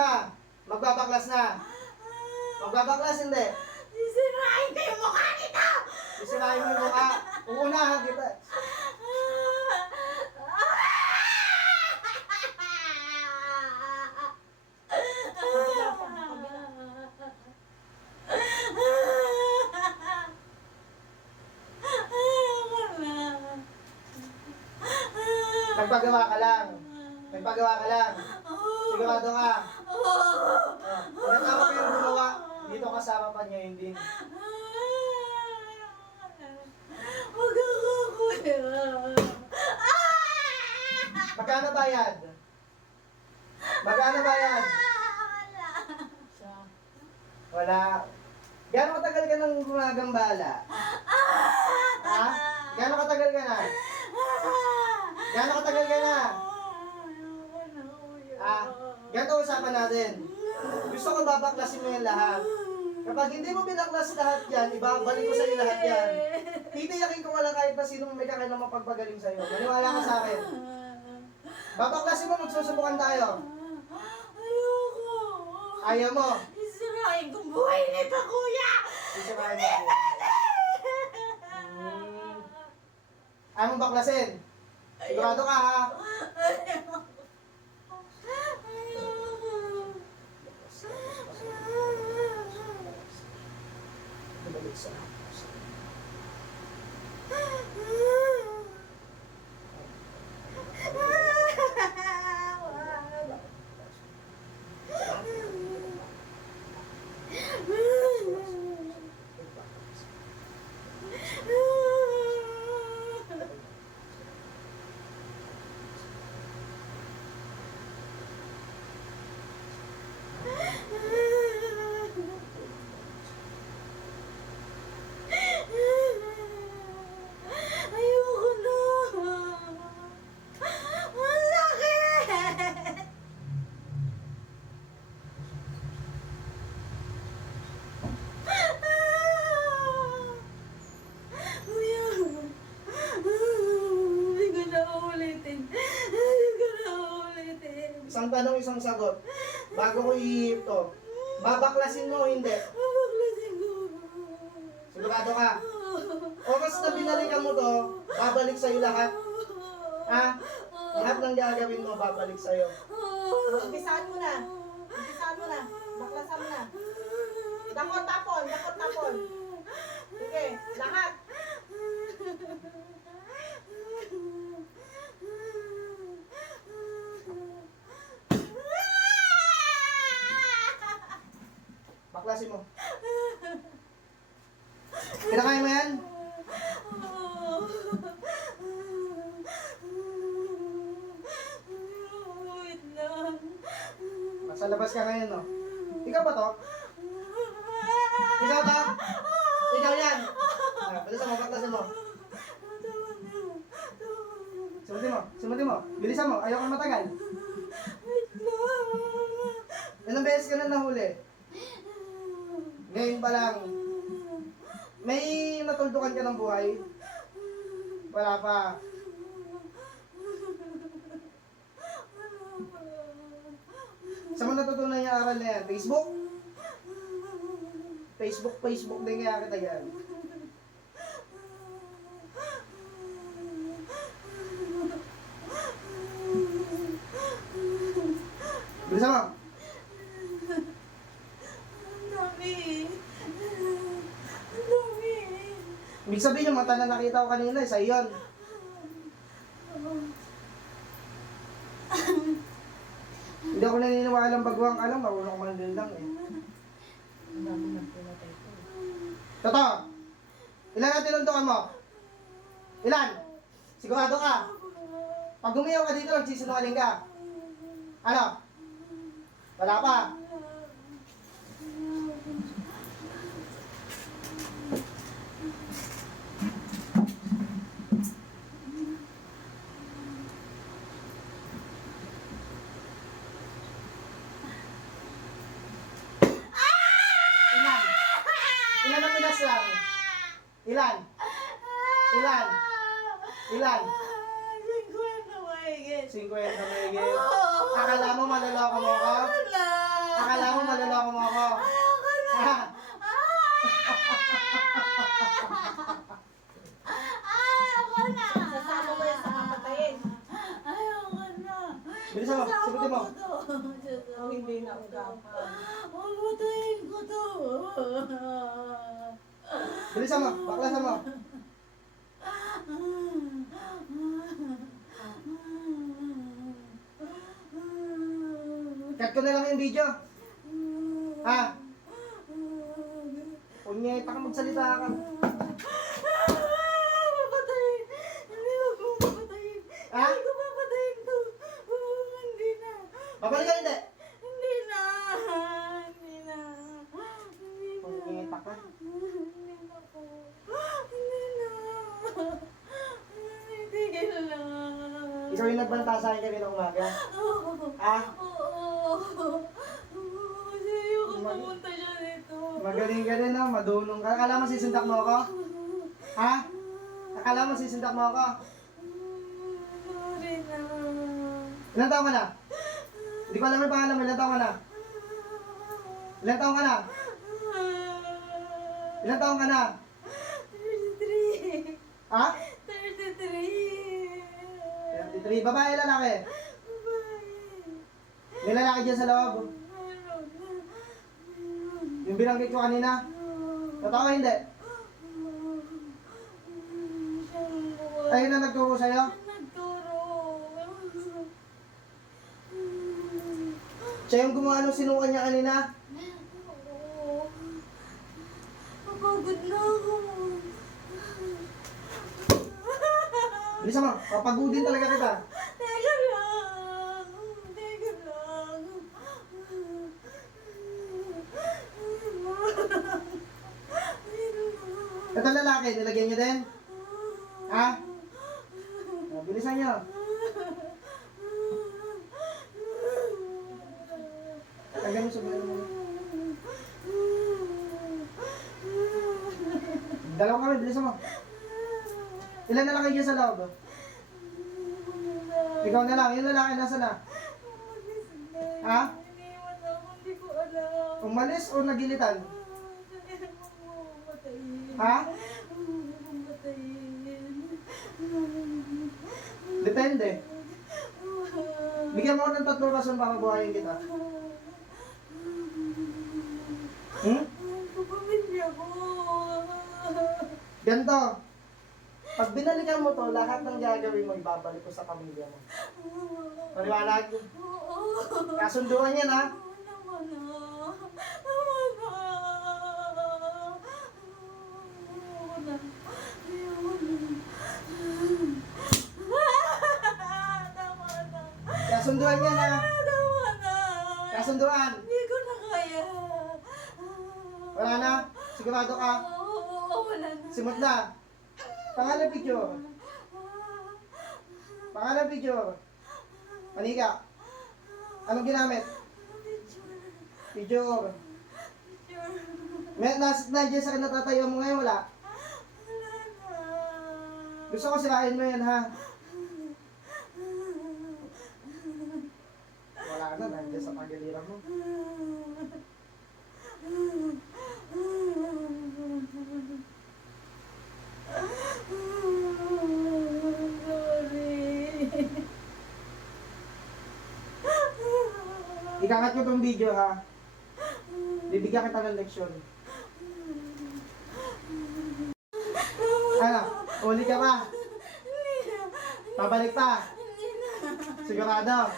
na? Magbabaklas na. Magbabaklas hindi. Sisirain ko yung mukha nito! Sisirain mo yung mukha. Uunahan kita. Nagpagawa ka lang. Nagpagawa ka lang. Sigurado ka. Ilan ako pa yung gumawa? Dito kasama pa niya yung din. Huwag ako, kuya. Magkano bayad? Magkano bayad? Wala. Gano'ng katagal ka nang gumagambala? Ha? Gano'ng katagal ka na? Gano'ng katagal ka na? Ganito usapan natin. Gusto ko babaklasin mo yung lahat. Kapag hindi mo binaklas lahat yan, ibabalik ko sa iyo lahat yan. Titiyakin ko wala kahit pa sino may kakailang mapagpagaling sa iyo. Maniwala ka sa akin. Babaklasin mo, magsusubukan tayo. Ayoko. Ayaw mo. Isirain kong buhay nito, kuya! Isirain mo. Ayaw mong baklasin. Sigurado ka ha. Balik sa Ayoko na. Ang sakit. Kuya. Hindi ko na uulitin. Hindi ko na uulitin. isang tanong, isang sagot. Bago ko i-hihip to. Babaklasin mo o hindi? Babaklasin ko. Sigurado ka. Oras na binalikan mo to, babalik sa'yo lahat. Ha? Lahat ng gagawin mo, babalik sa'yo. Umpisahan mo na. Umpisahan mo na. Baklasan mo na. Dakot tapon. Dakot tapon. Sige. Lahat. Baklasin mo. Kinakain mo yan? Wait lang. Sa labas ka ngayon, no? Ikaw ba to? Ikaw ba? Ikaw yan! Bilisan mo, baklasin mo. Simutin mo, simutin mo. Bilisan mo, ayaw kang matagal. Wait lang. Ilang beses ka na nahuli? Ngayon pa lang. May natuldukan ka ng buhay? Wala pa. Saan mo natutunan yung aral na yan? Facebook? Facebook din kaya kita yan. Bilisan mo. Ang dami. Ang dami. Ibig sabihin yung mata na nakita ko kanina, sa iyon. Hindi ako naniniwalang bagwang ka lang, marunong ko man lang eh. Ang dami nagpinatay ko. Totoo! Ilan ang tinuntukan mo? Ilan? Sigurado ka? Pag gumiyaw ka dito, nagsisinungaling ka. Ano? Wala pa. Ilan? Ilan ang pinaslang? Ilan? Ilan? Ilan? 50 mahigit. 50 na mahigit. Akala mo maloloko mo ka? Wala. Bilisan mo, sagutin mo. Kung hindi na ugapan. Patayin ko to. Bilisan mo, baklasan mo. Cut ko na lang yung video. Ha? Punyeta ka, magsalita ka. Papatayin. Hindi ko papatayin. Ha? Hindi ko papatayin to. Hindi na. Babalik ka hindi. Hindi na. Hindi na. Hindi na. Punyeta ka. Hindi na po. Hindi na. Tigil lang. Ikaw yung nagbanta sa akin kanina umaga. Ha? Oo. Ayoko pumunta siya dito. Magaling ka rin ha, madunong ka. Akala mo sisindak mo ako? Ha? Akala mo sisindak mo ako? Sorry na. Ilan taong ka na? Hindi ko alam yung pangalan mo, ilan taong ka na? Ilan taong ka na? Ilan taong ka na? 33. Ha? 33. 33. Babae, lalaki? May lalaki dyan sa loob. Yung binanggit ko kanina. Totoo hindi? Ayun na nagturo sa'yo? Siya yung gumawa ng sinukan niya kanina? Napagod na ako. Bilisan mo, papagudin talaga kita. Teka lang. Teka lang. Ito lalaki, nilagyan niyo din? Ha? Bilisan niyo. Tagal mo sa buhay mo. Dalawang kami, bilisan mo. Ilan na lang kayo sa loob? Ikaw na lang, yung lalaki nasa na? Ha? Iniwan ako, hindi ko alam. Umalis o nagilitan? Ha? Depende. Bigyan mo ako ng 3 rason para buhayin kita. Hmm? Pamilya ko. Ganito. Pag binalikan mo to, lahat ng gagawin mo, ibabalik ko sa pamilya mo. Paliwanag? Kasunduan yan, ha? Tama na. Tama na. Kasunduan yan, ha? Tama na. Kasunduan. Hindi ko na kaya. Wala na? Sigurado ka? Oo, wala na. Simot na. Pangalan picture. Pangalan picture. Manika. Anong ginamit? Picture. May nandiyan sa kinatatayo mo ngayon, wala? Gusto ko sirain mo yan, ha? Wala na, nandiyan sa pagiliran mo. Ikangat ko tong video, ha? Bibigyan kita ng leksyon. Ano? Uli ka pa? Pabalik pa? Sigurado?